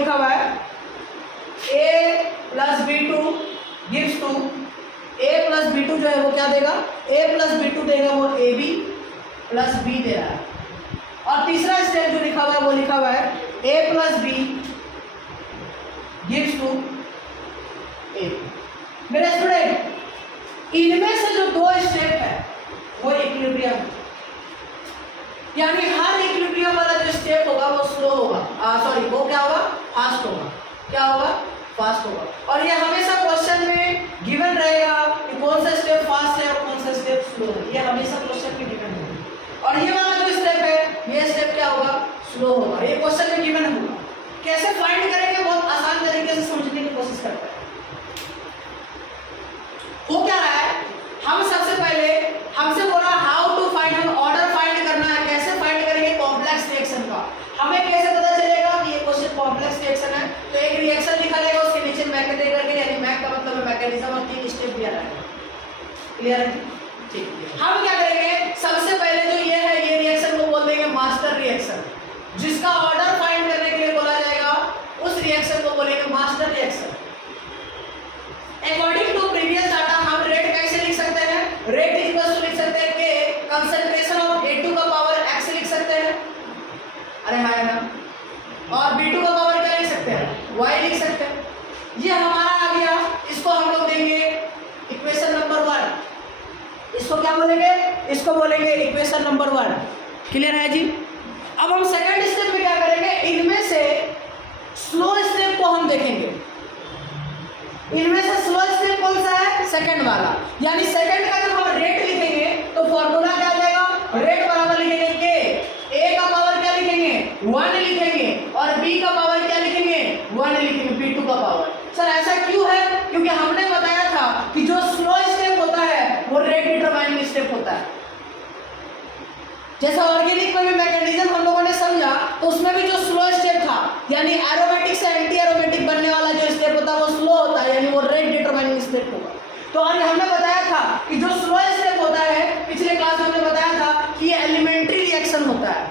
लिखा हुआ है a plus b2 gives to a plus b2 जो है वो क्या देगा, a प्लस b2 देगा वो ab प्लस b दे रहा है। और तीसरा स्टेप जो लिखा हुआ है वो लिखा हुआ है a plus b gives to a। मेरे स्टूडेंट, इनमें से जो दो स्टेप है वो इक्विलिब्रियम, यानी हर इक्विलिब्रियम वाला जो स्टेप होगा वो स्लो होगा, सॉरी वो क्या होगा, फास्ट होगा। क्या होगा, फास्ट होगा। और ये हमेशा क्वेश्चन में गिवन रहेगा कि कौन सा स्टेप फास्ट है और कौन सा स्टेप स्लो है, ये हमेशा क्वेश्चन में गिवन होगा। और ये वाला जो स्टेप है ये स्टेप क्या होगा, स्लो होगा, ये क्वेश्चन में गिवन होगा। कैसे फाइंड करेंगे, बहुत आसान तरीके से समझने की कोशिश करते हैं। हो क्या रहा है, हम सबसे पहले हमसे बोला हाउ टू फाइंड, हम ऑर्डर फाइंड करना है। कैसे फाइंड करेंगे, कॉम्प्लेक्स रिएक्शन का। हमें कैसे पता चलेगा कि ये क्वेश्चन कॉम्प्लेक्स रिएक्शन है, तो एक रिएक्शन लिखा जाएगा, उसके नीचे मैकेनिज्म करके, यानी मैक का मतलब है मैकेनिज्म, और 3 स्टेप दिया रहेगा। क्लियर है, ठीक। हम क्या करेंगे, सबसे पहले जो ये है ये रिएक्शन को बोल देंगे मास्टर रिएक्शन, जिसका ऑर्डर फाइंड करने के लिए बोला जाएगा उस रिएक्शन को बोलेंगे master reaction. According to previous data हम रेट कैसे लिख सकते हैं, रेट इक्वल टू लिख सकते हैं कि कंसंट्रेशन ऑफ A2 का पावर x लिख सकते हैं, अरे हाँ है ना, और B2 का पावर क्या लिख सकते हैं, y लिख सकते हैं। ये हमारा आ गया, इसको हम लोग देंगे इक्वेशन नंबर 1। इसको क्या बोलेंगे, इसको बोलेंगे इक्वेशन नंबर 1। क्लियर है जी। अब हम सेकंड स्टेप में क्या करेंगे, इनमें से स्लो स्टेप को हम देखेंगे। इनमें से स्लो स्टेप कौन सा है, सेकंड वाला, यानी सेकंड का जब हम रेट लिखेंगे तो फॉर्मूला क्या आ जाएगा, रेट बराबर लिखेंगे के ए का पावर क्या लिखेंगे, 1 लिखेंगे, और बी का पावर क्या लिखेंगे, 1 लिखेंगे, B2 का पावर। सर ऐसा क्यों है, क्योंकि हमने बताया था कि जो स्लो स्टेप होता है वो रेट डिटरमाइनिंग स्टेप होता है। जैसा ऑर्गेनिक में भी मैकेनिज्म हम लोगों ने समझा, तो उसमें भी जो स्लो स्टेप था, यानी एरोमेटिक से एंटी एरोमेटिक बनने वाला जो स्टेप होता है वो स्लो होता है, यानी वो रेट डिटरमाइनिंग स्टेप होगा। तो और हमने बताया था कि जो स्लो स्टेप होता है, पिछले क्लास में हमने बताया था कि ये एलिमेंट्री रिएक्शन होता है,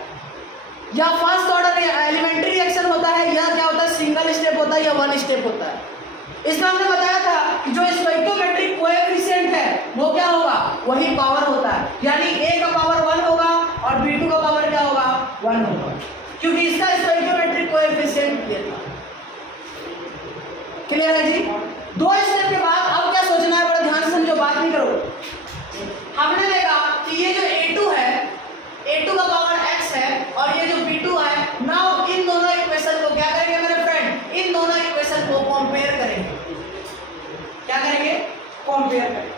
या फर्स्ट ऑर्डर एलिमेंट्री रिएक्शन होता है, या क्या होता है, सिंगल स्टेप होता है या 1 स्टेप होता है। इसमें हमने बताया था कि जो स्टोइकोमेट्रिक कोएफिशिएंट है वो क्या होगा, वही पावर होता है, यानी A का पावर 1 होगा और B2 का पावर क्या होगा, 1 होगा, क्योंकि इसका स्टोइकोमेट्रिक कोएफिशिएंट ये था। क्लियर है जी। 2 स्टेप के बाद अब क्या सोचना है, बड़ा ध्यान से समझो, बात नहीं करो। हमने देखा कि ये जो A2 है, A2 का पावर x है, और ये जो B2 है, नाउ इन दोनों इक्वेशन को क्या करेंगे मेरे फ्रेंड, इन दोनों इक्वेशन को कंपेयर करेंगे। क्या करेंगे, कंपेयर करेंगे।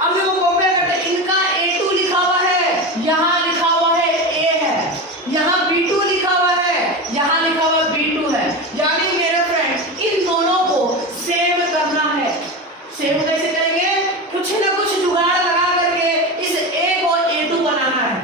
अब देखो कंपेयर करते हैं, इनका A2 लिखा हुआ है, यहाँ लिखा हुआ है A है, यहाँ B2 लिखा हुआ है, यहाँ लिखा हुआ B2 है, यानी मेरे फ्रेंड्स इन दोनों को सेम करना है। सेम कैसे करेंगे, कुछ ना कुछ जुगाड़ लगा करके इस A को A2 बनाना है।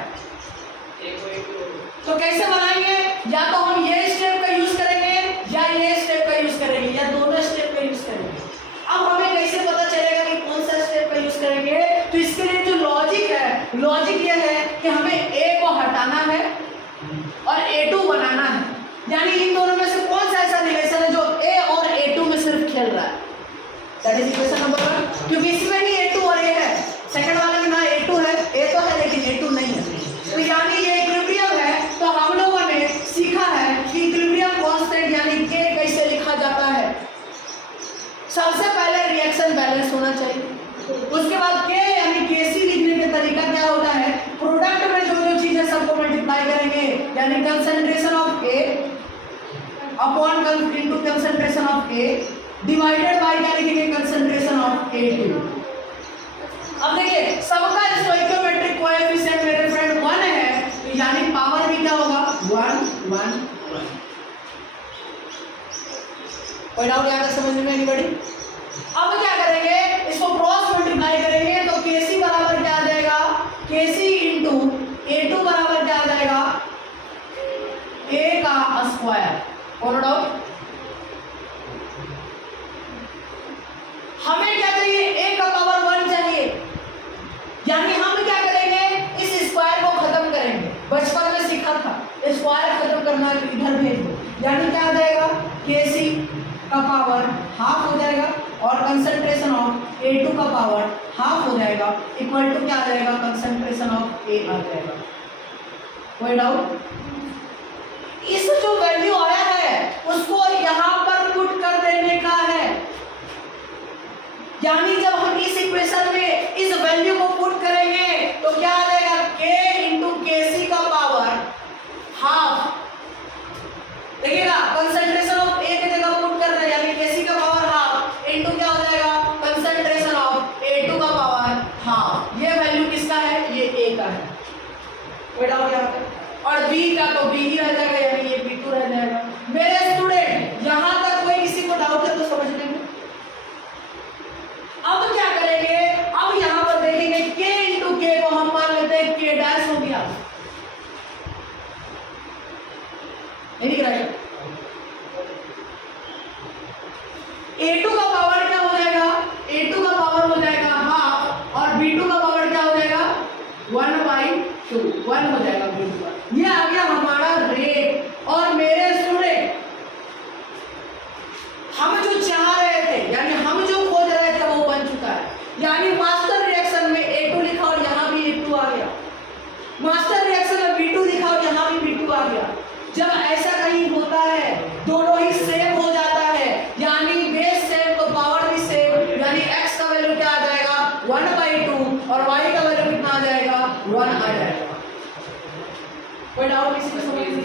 तो कैसे बनाएंगे, या तो हम ये स्टेप का यूज करेंगे या ये स्टेप का यूज करेंगे, या दोनों स्टेप का यूज करेंगे। अब हमें कैसे पता चलेगा कि कौन सा स्टेप का यूज करेंगे, तो इसके लिए जो लॉजिक है, लॉजिक ये है कि हमें A को हटाना है और A2 बनाना है, यानी इन दोनों में से कौन सा ऐसा रिलेशन है जो A और A2 में सिर्फ खेल रहा है, दैट इज इक्वेशन नंबर 1। क्योंकि इसमें ही A2 और A है, सेकंड वाले में ना A2 है, A तो है लेकिन A2 नहीं है, तो यानी ये इक्विलिब्रियम है। तो हम लोगों ने सीखा है कि इक्विलिब्रियम कांस्टेंट यानी K कैसे लिखा जाता है। सबसे पहले रिएक्शन बैलेंस होना चाहिए, उसके बाद K यानी Kc लिखने का तरीका क्या होता है, प्रोडक्ट में जो जो चीजें सबको मल्टीप्लाई करेंगे, यानी concentration of A upon into concentration of A divided by क्या लिखेंगे, कंसंट्रेशन ऑफ A2। अब देखिए सबका स्टोइकोमेट्रिक कोएफिशिएंट मेरे फ्रेंड 1 है, तो यानी पावर भी क्या होगा, 1 1 1। कोई डाउट यहाँ तक समझने में एनीबॉडी। अब क्या करेंगे, इसको क्रॉस मल्टीप्लाई करेंगे, तो Kc बराबर क्या आ जाएगा, Kc इंटू A2 बराबर क्या आ जाएगा, A का स्क्वायर। और डाउट, हमें क्या चाहिए, A का पावर 1 चाहिए, यानी हम क्या करेंगे, इस स्क्वायर को खत्म करेंगे। बचपन में सीखा था, स्क्वायर खत्म करना इधर भेज दो, यानी क्या आ जाएगा, Kc का पावर हाफ हो जाएगा और कंसंट्रेशन ऑफ A2 का पावर हाफ हो जाएगा, इक्वल टू क्या आ जाएगा, कंसंट्रेशन ऑफ A आ जाएगा। कोई डाउट? इस जो वैल्यू आया है उसको यहां पर पुट कर देने का है, यानी जब हम इस इक्वेशन में इस वैल्यू को पुट करेंगे तो क्या आ जाएगा, K इंटू Kc का पावर हाफ। देखिएगा कंसंट्रेशन ऑफ A की जगह पुट कर रहे हैं, यानी Kc का पावर हाफ इंटू क्या हो जाएगा, कंसंट्रेशन ऑफ A2 का पावर हाफ। ये वैल्यू किसका है, ये A का है। कोई डाउट यहाँ पे? और B का तो B ही रह जाएगा, यानी ये B2 रह जाएगा। मेरे स्टूडेंट यहां तक कोई किसी को डाउट है तो समझ लेंगे। अब क्या करेंगे, अब यहां पर देखेंगे K इंटू K को हम मान लेते हैं K डैश हो गया, नहीं दिख रहा है। A2 का पावर क्या हो जाएगा, A2 का पावर हो जाएगा हाफ और B2 का पावर क्या हो जाएगा 1/2, 1 हो जाएगा B2 का। ये आ गया हमारा रेट। और मेरे स्टूडेंट हम जो चाह रहे थे, यानी हम जो खोज रहे थे वो बन चुका है, यानी मास्टर रिएक्शन में A2 लिखा और यहाँ भी A2 आ गया, मास्टर रिएक्शन में B2 लिखा और यहाँ भी B2 आ गया। जब ऐसा कहीं होता है दोनों ही सेम हो जाता है, यानी बेस सेम तो पावर भी सेम, यानी x का वैल्यू क्या आ जाएगा 1/2 और y का वैल्यू कितना आ जाएगा 1 आ जाएगा। कोई डाउट किसी को समझ नहीं?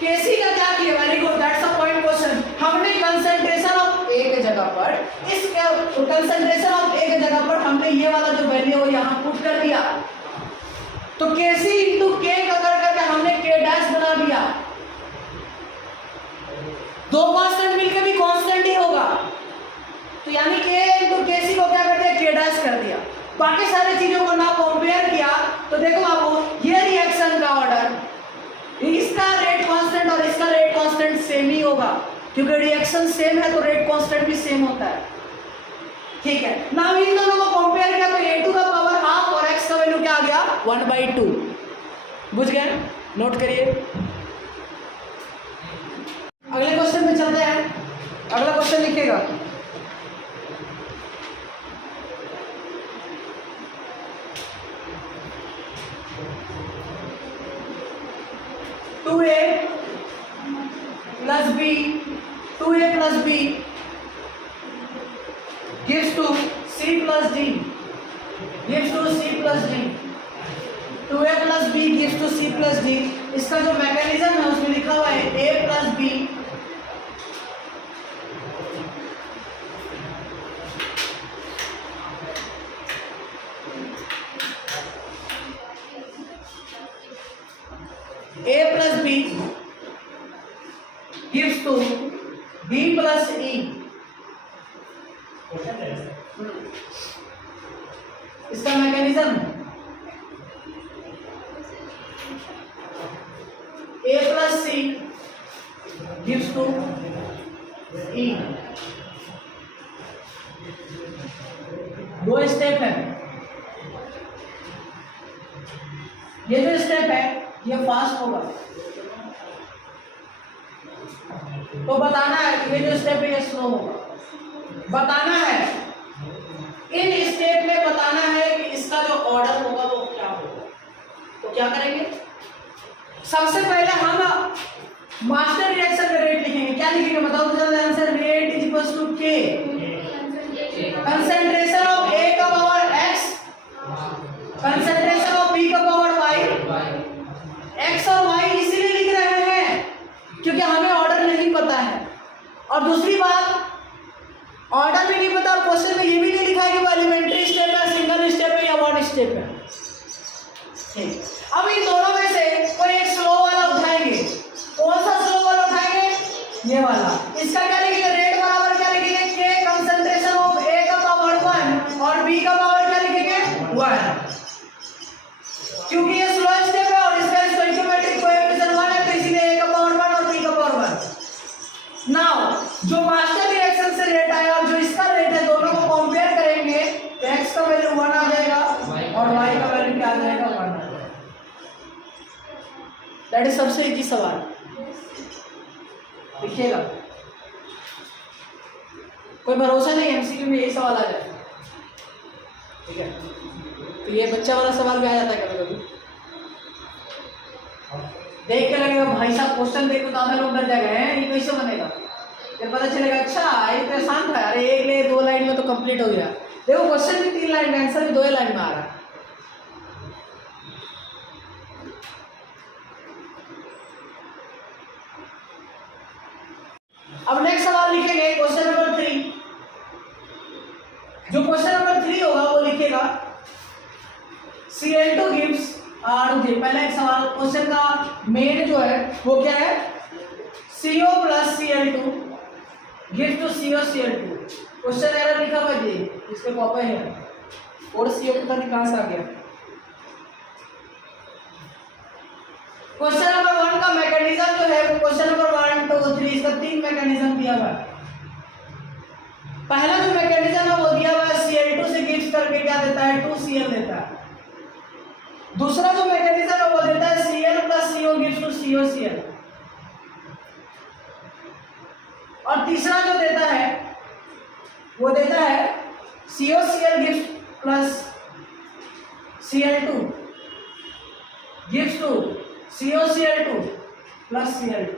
Kc का क्या किया, very good, that's a point question. हमने कंसंट्रेशन ऑफ A के जगह पर इस कंसंट्रेशन ऑफ A के जगह पर हमने ये वाला जो वैल्यू है यहाँ पुट कर दिया, तो Kc इंटू K का करके हमने K डैश बना दिया। दो कांस्टेंट मिलकर भी कांस्टेंट ही होगा, तो यानी K इंटू Kc को क्या कर दिया, K डैश कर दिया। बाकी सारी चीजों को ना कंपेयर किया तो देखो आपको ये रिएक्शन का ऑर्डर, इसका रेट कांस्टेंट और इसका रेट कांस्टेंट सेम ही होगा, क्योंकि रिएक्शन सेम है तो रेट कांस्टेंट भी सेम होता है। ठीक है ना, इन दोनों को कंपेयर किया तो A2 का पावर हाफ और x का वैल्यू क्या आ गया 1/2। बुझ गए? नोट करिए। अगले क्वेश्चन में चलते हैं। अगला क्वेश्चन लिखिएगा, two A plus B gives to C plus D, gives to C plus D, 2A plus B gives to C plus D। इसका जो मैकेनिज्म है उसमें लिखा हुआ है A plus B gives to B plus E। इसका mechanism A plus C gives to E। दो step है, ये जो स्टेप है ये फास्ट होगा, तो बताना है कि ये जो स्टेप है ये स्लो होगा। बताना है इन स्टेप में, बताना है कि इसका जो ऑर्डर होगा वो क्या होगा। तो क्या करेंगे, सबसे पहले हम मास्टर रिएक्शन में रेट लिखेंगे। क्या लिखेंगे बताओ तो जल्दी answer. Rate is equal to K concentration of A का power x, concentration of B का पावर y। x और y इसीलिए लिख रहे हैं क्योंकि हमें ऑर्डर नहीं पता है, और दूसरी बात ऑर्डर भी नहीं पता और क्वेश्चन में ये भी नहीं लिखा है कि वो एलिमेंट्री स्टेप है, सिंगल स्टेप है या वन स्टेप है। ठीक, अब इन दोनों में से कोई एक स्लो वाला उठाएंगे। कौन सा स्लो वाला उठाएंगे, ये वाला। इसका क्या लिखेंगे, रेट बराबर क्या लिखेंगे, K कंसंट्रेशन ऑफ A का पावर 1 और B का पावर क्या लिखेंगे 1, क्योंकि ये स्लो स्टेप है और इसका स्टोइकियोमेट्रिक कोएफिशिएंट 1 है, तो इसीलिए A का पावर 1 और B का पावर 1। नाउ जो मास्टर रिएक्शन से रेट आया और जो इसका रेट है, दोनों को कंपेयर करेंगे तो x का वैल्यू 1 आ जाएगा और y का वैल्यू क्या आ जाएगा 1 आ जाएगा। दैट इज सबसे इजी सवाल, देखिएगा। कोई भरोसा नहीं एमसीक्यू में यही सवाल आ जाए, ठीक है। तो ये बच्चा वाला सवाल भी आ जाता है कभी कभी, देख के लगेगा भाई साहब क्वेश्चन देखो तो आधा लोग डर जाएगा, है ये कैसे बनेगा, फिर पता चलेगा अच्छा ये तो आसान था, अरे एक ले 2 लाइन में तो कंप्लीट हो गया। देखो क्वेश्चन भी 3 लाइन में, आंसर भी 2 लाइन में आ रहा है। अब नेक्स्ट सवाल लिखेंगे क्वेश्चन नंबर 3। जो क्वेश्चन नंबर 3 होगा वो लिखेगा Cl2 gives रुकिए पहले एक सवाल, क्वेश्चन का मेन जो है वो क्या है, CO plus Cl2 gives to COCl2। Question error लिखा हुआ जी, इसके कॉपी है और CO पता नहीं कहां से आ गया। क्वेश्चन नंबर 1 का मैकेनिज्म जो है वो क्वेश्चन नंबर 1 2 3 इसका 3 मैकेनिज्म दिया हुआ है। पहला जो मैकेनिज्म है वो दिया हुआ है Cl2 से गिव्स करके क्या देता है 2Cl देता है। दूसरा जो मैकेनिज्म है वो देता है Cl plus CO gives to COCl। और तीसरा जो देता है वो देता है COCl gives plus Cl2 gives to COCl2 plus Cl2।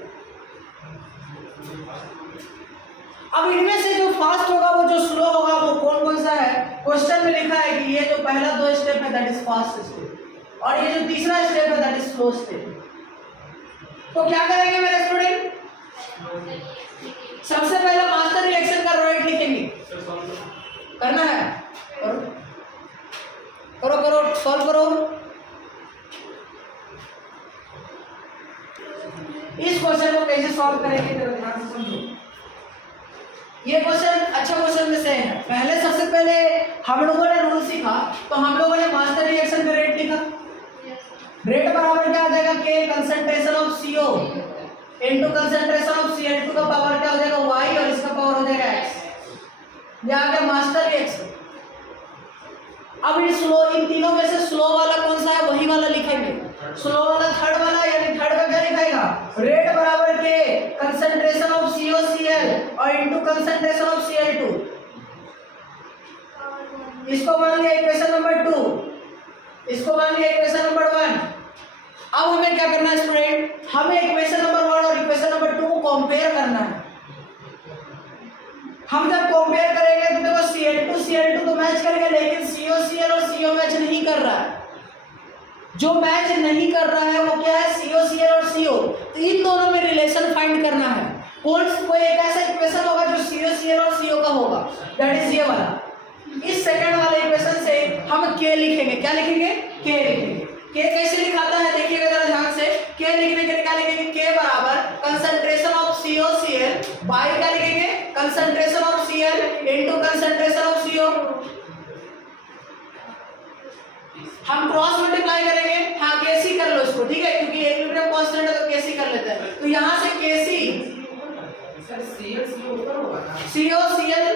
अब इनमें से जो फास्ट होगा वो जो स्लो होगा वो कौन कौन सा है, क्वेश्चन में लिखा है कि ये जो पहला 2 स्टेप है दैट इज फास्ट स्टेप और ये जो तीसरा स्टेप है दैट इज स्लो स्टेप। तो क्या करेंगे मेरे स्टूडेंट, सबसे पहले मास्टर रिएक्शन का रेट लिखेंगे, करना है करो करो करो सॉल्व करो। इस क्वेश्चन को कैसे सॉल्व करेंगे जरा ध्यान से समझो। ये क्वेश्चन अच्छा क्वेश्चन में से है। पहले सबसे पहले हम लोगों ने रूल सीखा तो हम लोगों ने मास्टर रिएक्शन का रेट लिखा, रेट बराबर क्या आ जाएगा के concentration of CO into concentration of Cl2 का पावर क्या हो जाएगा y और इसका पावर हो जाएगा x। ये आ गया मास्टर रिएक्शन। अब इन तीनों में से स्लो वाला कौन सा है वही वाला लिखेंगे, स्लो वाला थर्ड वाला, यानी थर्ड का क्या लिखाएगा रेट बराबर के कंसंट्रेशन ऑफ COCl और इनटू कंसंट्रेशन ऑफ Cl2। इसको मान लिया इक्वेशन नंबर 2, इसको मान लिया इक्वेशन नंबर 1। अब हमें क्या करना है स्टूडेंट, हमें इक्वेशन नंबर 1 और इक्वेशन नंबर 2 को कंपेयर करना है। हम जब कंपेयर करेंगे तो देखो Cl2 तो मैच करेगा, लेकिन COCl और CO मैच नहीं कर रहा है। जो मैच नहीं कर रहा है वो क्या है COCl और CO। तो इन दोनों में रिलेशन फाइंड करना है। कोई एक ऐसा इक्वेशन होगा जो COCl और CO का होगा, दैट इज ये वाला। इस सेकंड वाले इक्वेशन से हम K लिखेंगे, क्या लिखेंगे K लिखेंगे। K कैसे लिखाता है देखिएगा जरा ध्यान से, K लिखने के लिए क्या लिखेंगे K बराबर कंसंट्रेशन ऑफ COCl बाय क्या लिखेंगे concentration of Cl into concentration of CO। हम क्रॉस मल्टीप्लाई करेंगे, हाँ KC कर लो इसको, ठीक है, क्योंकि इक्विलिब्रियम कांस्टेंट है तो KC कर लेते हैं। तो यहां से KC COCl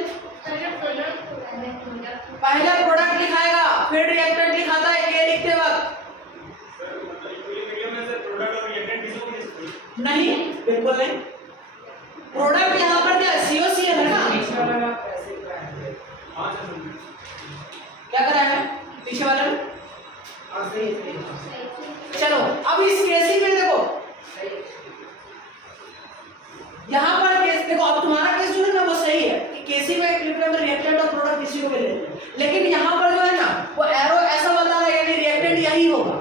पहला प्रोडक्ट लिखाएगा फिर रिएक्टेंट लिखाता है K लिखते वक्त, नहीं बिल्कुल नहीं, प्रोडक्ट यहाँ पर क्या COCl है ना, क्या करा है पीछे वाला में। चलो अब इस केसी में देखो यहाँ पर केस देखो, अब तुम्हारा केस जो है ना वो सही है कि केसी में इक्विलिब्रियम में रिएक्टेंट और प्रोडक्ट किसी को भी ले, लेकिन यहाँ पर जो है ना वो एरो ऐसा बता रहा है यानी रिएक्टेंट यही होगा।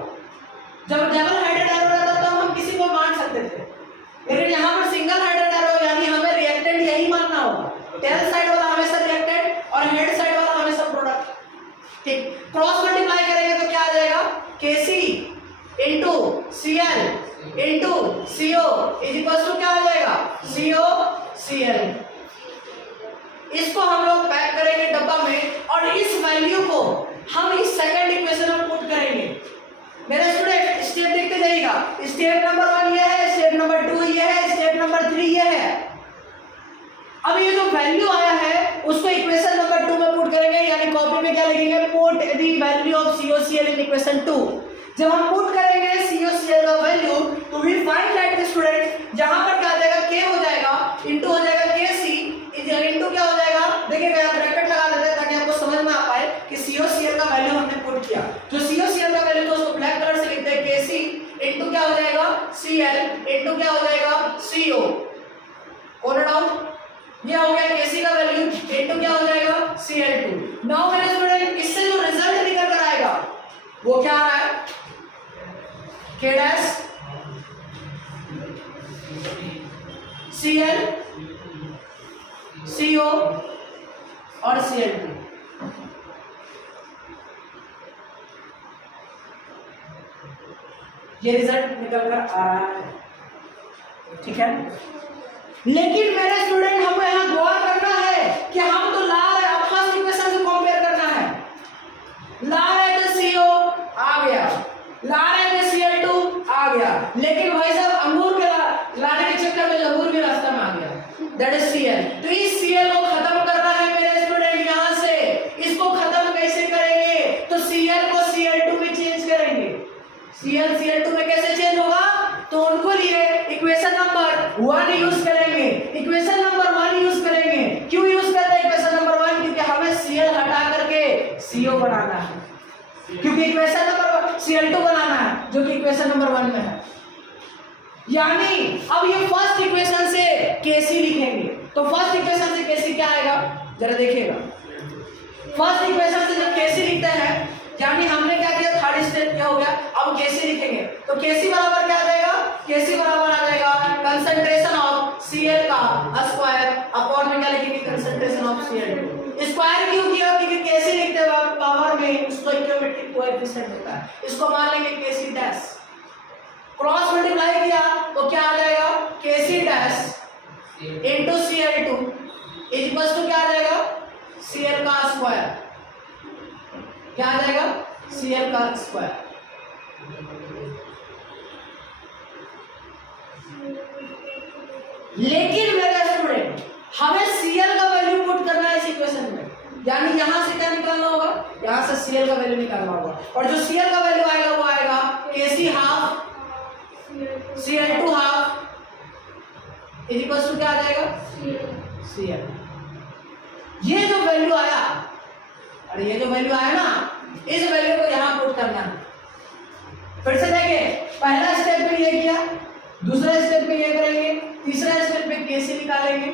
जब डबल हेडेड एरो रहता तो हम किसी को मान सकते थे, लेकिन यहाँ पर सिंगल हेडेड एरो यानी हमें रिएक्टेंट यही मानना होगा। टेल साइड वाला हमेशा रिएक्टेंट और हेड साइड वाला हमेशा प्रोडक्ट, ठीक। क्रॉस मल्टीप्लाई करेंगे तो क्या आ जाएगा KC into Cl into CO is equal to क्या आ जाएगा COCl। इसको हम लोग पैक करेंगे डब्बा में और इस वैल्यू को हम इस सेकंड इक्वेशन में पुट करेंगे। मेरे स्टूडेंट स्टेप देखते जाइएगा, स्टेप नंबर 1 ये है, स्टेप नंबर 2 ये है, स्टेप नंबर 3 ये है। अब ये जो वैल्यू आया है उसको इक्वेशन नंबर 2 में पुट करेंगे, यानी कॉपी में क्या लिखेंगे put the value of COCl in equation 2। जब हम पुट करेंगे COCl का वैल्यू तो वी फाइंड दैट स्टूडेंट जहां पर क्या आ जाएगा K हो जाएगा इनटू हो जाएगा KC इनटू क्या हो जाएगा ये हो गया Kc का वैल्यू इनटू क्या हो जाएगा Cl2। नाउ मेरे स्टूडेंट इससे जो रिजल्ट निकल कर आएगा वो क्या आ रहा है K डैश Cl CO और Cl2। ये रिजल्ट निकल कर आ रहा है, ठीक है। लेकिन मेरे स्टूडेंट हमें यहां गौर करना है कि हम तो ला रहे हैं, फर्स्ट इक्वेशन से कंपेयर करना है। ला रहे थे CO आ गया, ला रहे थे Cl2 आ गया, लेकिन भाई साहब अंगूर के लाने के चक्कर में अंगूर भी रास्ता में आ गया, दैट इज Cl। तो इस Cl को खत्म करना है मेरे स्टूडेंट यहां से। इसको खत्म कैसे करेंगे? तो Cl को Cl2 में चेंज करेंगे। Cl Cl2 में कैसे चेंज होगा? तो उनको लिए इक्वेशन नंबर 1 यूज करेंगे। इक्वेशन नंबर 1 यूज करेंगे। क्यों यूज करते हैं इक्वेशन नंबर 1? क्योंकि हमें Cl हटा करके CO बनाना है, क्योंकि इक्वेशन नंबर Cl2 बनाना है जो कि इक्वेशन नंबर 1 में है। यानी अब ये फर्स्ट इक्वेशन से Kc लिखेंगे। तो फर्स्ट इक्वेशन से Kc क्या आएगा जरा देखिएगा। फर्स्ट इक्वेशन से जब Kc लिखते हैं यानी हमने क्या किया, थर्ड स्टेप क्या हो गया, अब Kc लिखेंगे। तो Kc बराबर क्या आ जाएगा? Kc बराबर आ जाएगा कंसंट्रेशन ऑफ Cl का स्क्वायर अपॉन में क्या लिखेंगे कंसंट्रेशन ऑफ Cl2। स्क्वायर क्यों किया? क्योंकि Kc लिखते वक्त पावर में स्टोइकियोमेट्रिक कोएफिशिएंट होता है, इसको मान लेंगे Kc डैश। क्रॉस मल्टीप्लाई किया तो क्या आ जाएगा Kc dash into Cl2 is equal to क्या आ जाएगा Cl का स्क्वायर। क्या आ जाएगा Cl का स्क्वायर। लेकिन मेरे स्टूडेंट हमें Cl का वैल्यू पुट करना है इस इक्वेशन में, यानी यहां से क्या निकालना होगा, यहां से Cl का वैल्यू निकालना होगा। और जो Cl का वैल्यू आएगा वो आएगा Kc half Cl2 half is equal to क्या आ जाएगा Cl। ये जो वैल्यू आया, और ये जो वैल्यू आया ना, इस वैल्यू को यहां पुट करना है। फिर से देखिए, पहला स्टेप में ये किया, दूसरा स्टेप में ये करेंगे, तीसरा स्टेप में Kc निकालेंगे,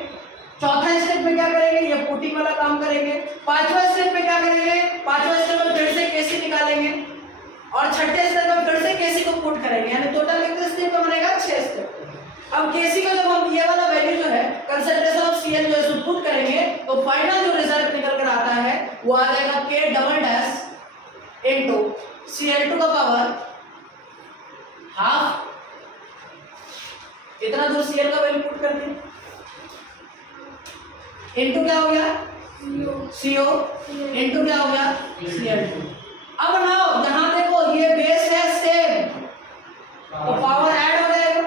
चौथा स्टेप में क्या करेंगे, ये पुटिंग वाला काम करेंगे, पांचवा स्टेप में क्या करेंगे, पांचवा स्टेप में फिर से Kc निकालेंगे और छठे स्टेप में फिर से Kc को पुट करेंगे। यानी टोटल कितने स्टेप में बनेगा 6 स्टेप। अब Kc को जब हम ये वाला वैल्यू जो है कंसंट्रेशन ऑफ Cl जो है पुट करेंगे तो फाइनल जो रिजल्ट निकल कर आता है वो आ जाएगा K double dash into Cl2 का पावर हाफ। इतना दूर Cl का वैल्यू पुट करते हैं इनटू क्या हो गया CO इनटू क्या हो गया Cl2। अब नाउ यहां देखो ये बेस है सेम तो पावर ऐड हो जाएगा,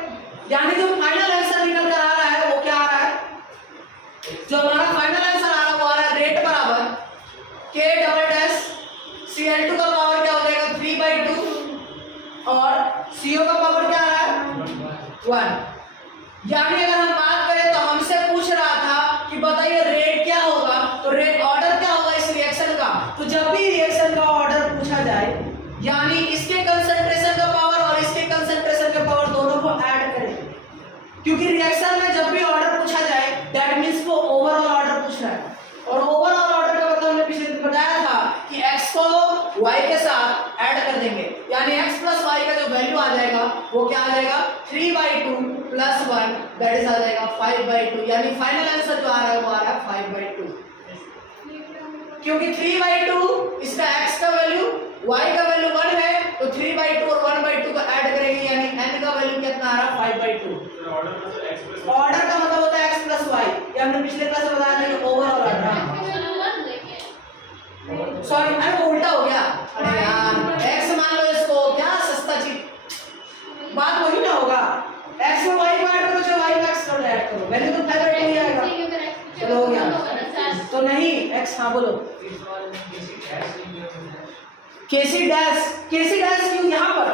यानी जो फाइनल आंसर निकल कर आ रहा है वो क्या आ रहा है, जो हमारा फाइनल आंसर आ रहा है वो आ रहा है रेट बराबर K डबल डैश Cl2 का पावर क्या हो जाएगा 3/2 और CO का पावर क्या आ रहा है 1। यानी अगर हम बात करें तो हमसे पूछ रहा था कि बताइए रेट क्या होगा, तो रेट ऑर्डर क्या होगा इस रिएक्शन का। तो जब भी रिएक्शन का ऑर्डर पूछा जाए यानी इसके कंसंट्रेशन का पावर और इसके कंसंट्रेशन का पावर दोनों को ऐड करेंगे, क्योंकि रिएक्शन में जब भी ऑर्डर पूछा जाए दैट मींस को ओवरऑल ऑर्डर पूछ रहा है। और ओवरऑल ऑर्डर का मतलब हमने पिछले दिन बताया था कि x को y के साथ ऐड कर देंगे, यानी x प्लस y का जो वैल्यू आ जाएगा वो क्या आ जाएगा 3/2 प्लस 1 दैट इज आ जाएगा 5/2। यानी फाइनल आंसर जो आ रहा है वो आ रहा है 5/2, क्योंकि 3/2 इसका x का वैल्यू y का वैल्यू 1 है तो 3/2 और 1/2 को ऐड करेंगे यानी n का वैल्यू कितना आ रहा है 5/2। ऑर्डर का मतलब होता है x प्लस y, ये हमने पिछले क्लास में बताया था कि ओवरऑल ऑर्डर। सॉरी अरे वो उल्टा हो गया, अरे यार x मान लो इसको, क्या सस्ता चीज, बात वही ना होगा, x में y को ऐड करो चाहे y में x को ऐड करो, वैल्यू तो 5/2 ही आएगा। चलो हो गया तो नहीं x, हाँ बोलो Kc डैश क्यों यहाँ पर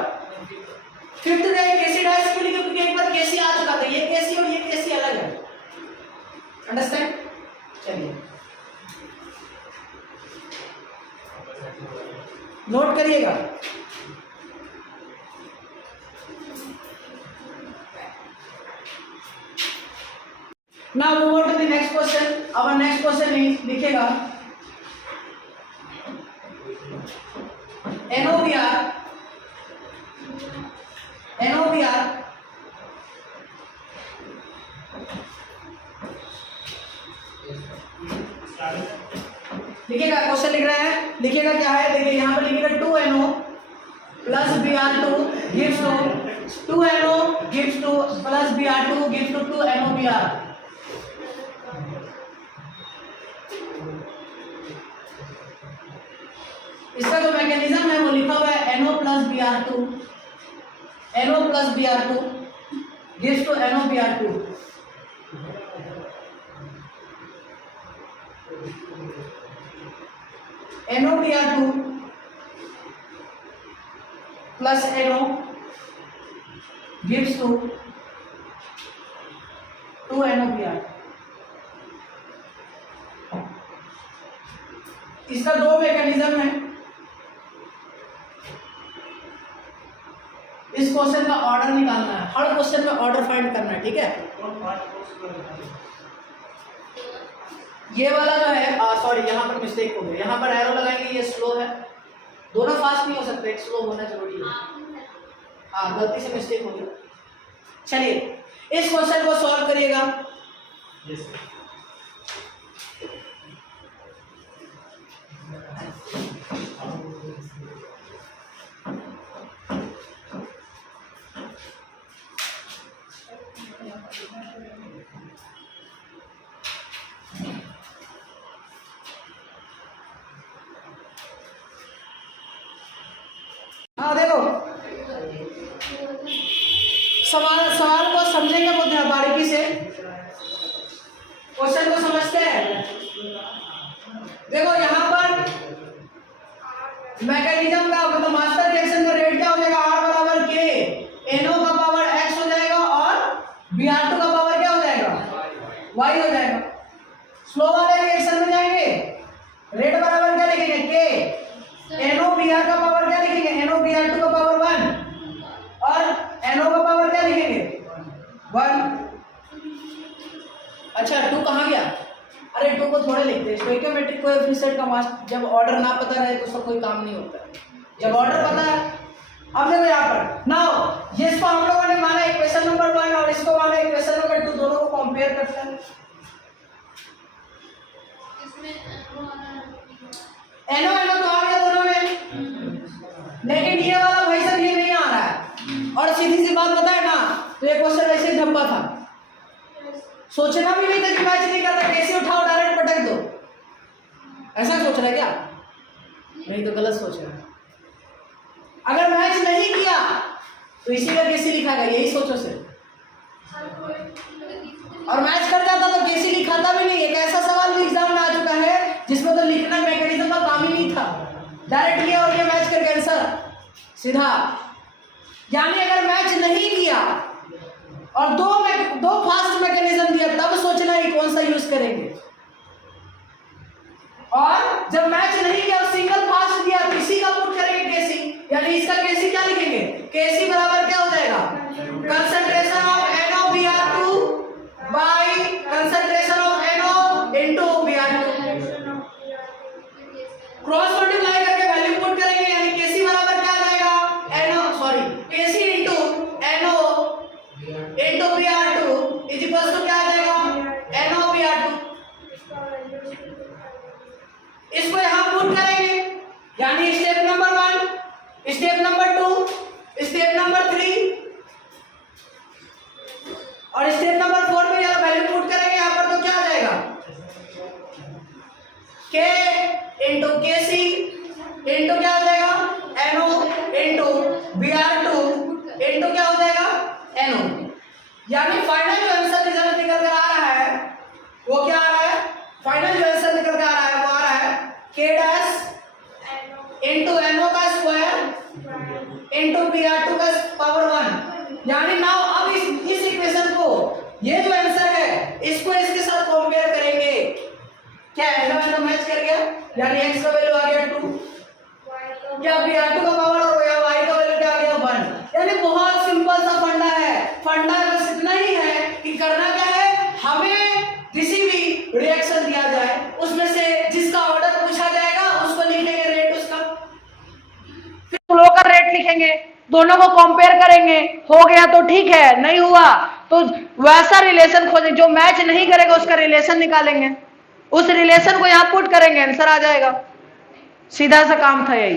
फिफ्थ डे Kc डैश क्यों लिखे, क्योंकि एक बार Kc आ चुका था, ये Kc और ये Kc अलग है, अंडरस्टैंड। चलिए नोट करिएगा। Now we go to the next question. अब नेक्स्ट क्वेश्चन लिखेगा NOBR लिखिएगा, क्वेश्चन लिख रहे हैं, लिखिएगा क्या है, देखिए यहाँ पर लिखिएगा 2NO plus Br2 gives to 2NO gives to plus Br2 gives to 2NOBr। इसका जो मैकेनिज्म है वो लिखा हुआ है NO plus Br2 gives to NOBr2। NOBr2 plus NO gives to 2NOBr। इसका दो मैकेनिज्म है। इस क्वेश्चन का ऑर्डर निकालना है, हर क्वेश्चन में ऑर्डर फाइंड करना है, ठीक है। ये वाला जो है सॉरी यहाँ पर मिस्टेक हो गई, यहाँ पर एरो लगाएंगे, ये स्लो है, दोनों फास्ट नहीं हो सकते, एक स्लो होना जरूरी है। हाँ गलती से मिस्टेक हो गई। चलिए इस क्वेश्चन को सॉल्व करिएगा। हाँ देखो सवाल को समझेंगे बहुत बारीकी से, क्वेश्चन को समझते हैं। देखो यहाँ पर मैकेनिज्म का मतलब मास्टर रिएक्शन का रेट क्या हो जाएगा, R बराबर K, NO का पावर X हो जाएगा और Br2 का पावर क्या हो जाएगा, Y हो जाएगा। स्लो वाले रिएक्शन में जाएंगे, रेट बराबर क्या लिखेंगे K, NOBr का पावर क्या लिखेंगे, NOBr2 का पावर 1 और NO का पावर क्या लिखेंगे 1। अच्छा 2 कहाँ गया, अरे 2 को थोड़े लिखते हैं, स्टोइकियोमेट्रिक कोएफिशिएंट का मास जब ऑर्डर ना पता रहे तो उसका कोई काम नहीं होता, जब ऑर्डर पता है। अब देखो यहाँ पर नाउ इसको हम लोगों ने माना इक्वेशन नंबर 1 और इसको माना इक्वेशन नंबर 2, दोनों को कंपेयर करते हैं। NO तो आ गया दोनों में, लेकिन ये वाला भाई साहब ये नहीं आ रहा है। और सीधी सी बात बताए ना तो ये क्वेश्चन ऐसे ही धब्बा था, सोचना भी नहीं था कि मैच नहीं करता, कैसे उठाओ डायरेक्ट पटक दो, ऐसा सोच रहा है क्या, नहीं तो गलत सोच रहा है। अगर मैच नहीं किया तो इसी का कैसे लिखाएगा, यही सोचो से। और मैच कर जाता तो कैसे लिखाता भी नहीं। एक ऐसा सवाल भी एग्जाम में आ चुका है जिसमें तो लिखना मैकेनिज्म का काम ही नहीं था, डायरेक्ट लिया और ये मैच करके आंसर सीधा। यानी अगर मैच नहीं किया और दो फास्ट मैकेनिज्म दिया तब सोचना है कौन सा यूज करेंगे, और जब मैच नहीं किया और सिंगल फास्ट दिया तो इसी का पुट करेंगे केसी, यानी इसका केसी क्या लिखेंगे, केसी बराबर क्या हो जाएगा, concentration of NOBr2 by concentration of NO into Br2। Cross multiply करके वैल्यू पुट करेंगे, यानी केसी बराबर क्या आ जाएगा, KC into NO into Br2 is equal to क्या आ जाएगा, NOBr2। इसको यहां पुट करेंगे, यानी step number 1, step number 2, step number 3 और स्टेप नंबर 4 में जब वैल्यू पुट करेंगे यहां पर तो क्या आ जाएगा, K इनटू KC इनटू क्या हो जाएगा, NO इनटू Br2 इनटू क्या हो जाएगा, NO। यानी फाइनल जो आंसर रिजल्ट निकल कर आ रहा है वो क्या आ रहा है, फाइनल जो आंसर निकल कर आ रहा है वो आ रहा है K डैश इनटू NO का स्क्वायर इनटू Br2 का पावर 1। यानी नाउ अब इस इक्वेशन को, ये जो आंसर है इसको इसके साथ कंपेयर करेंगे, क्या NO मैच कर गया, यानी x का वैल्यू आ गया 2, क्या Br2 का पावर और y का वैल्यू क्या आ गया 1। यानी बहुत सिंपल सा फंडा है, फंडा बस इतना ही है कि करना क्या है, हमें लिखेंगे, दोनों को कंपेयर करेंगे, हो गया तो ठीक है, नहीं हुआ तो वैसा रिलेशन खोजें जो मैच नहीं करेगा, उसका रिलेशन निकालेंगे, उस रिलेशन को यहां पुट करेंगे, आंसर आ जाएगा। सीधा सा काम था यही।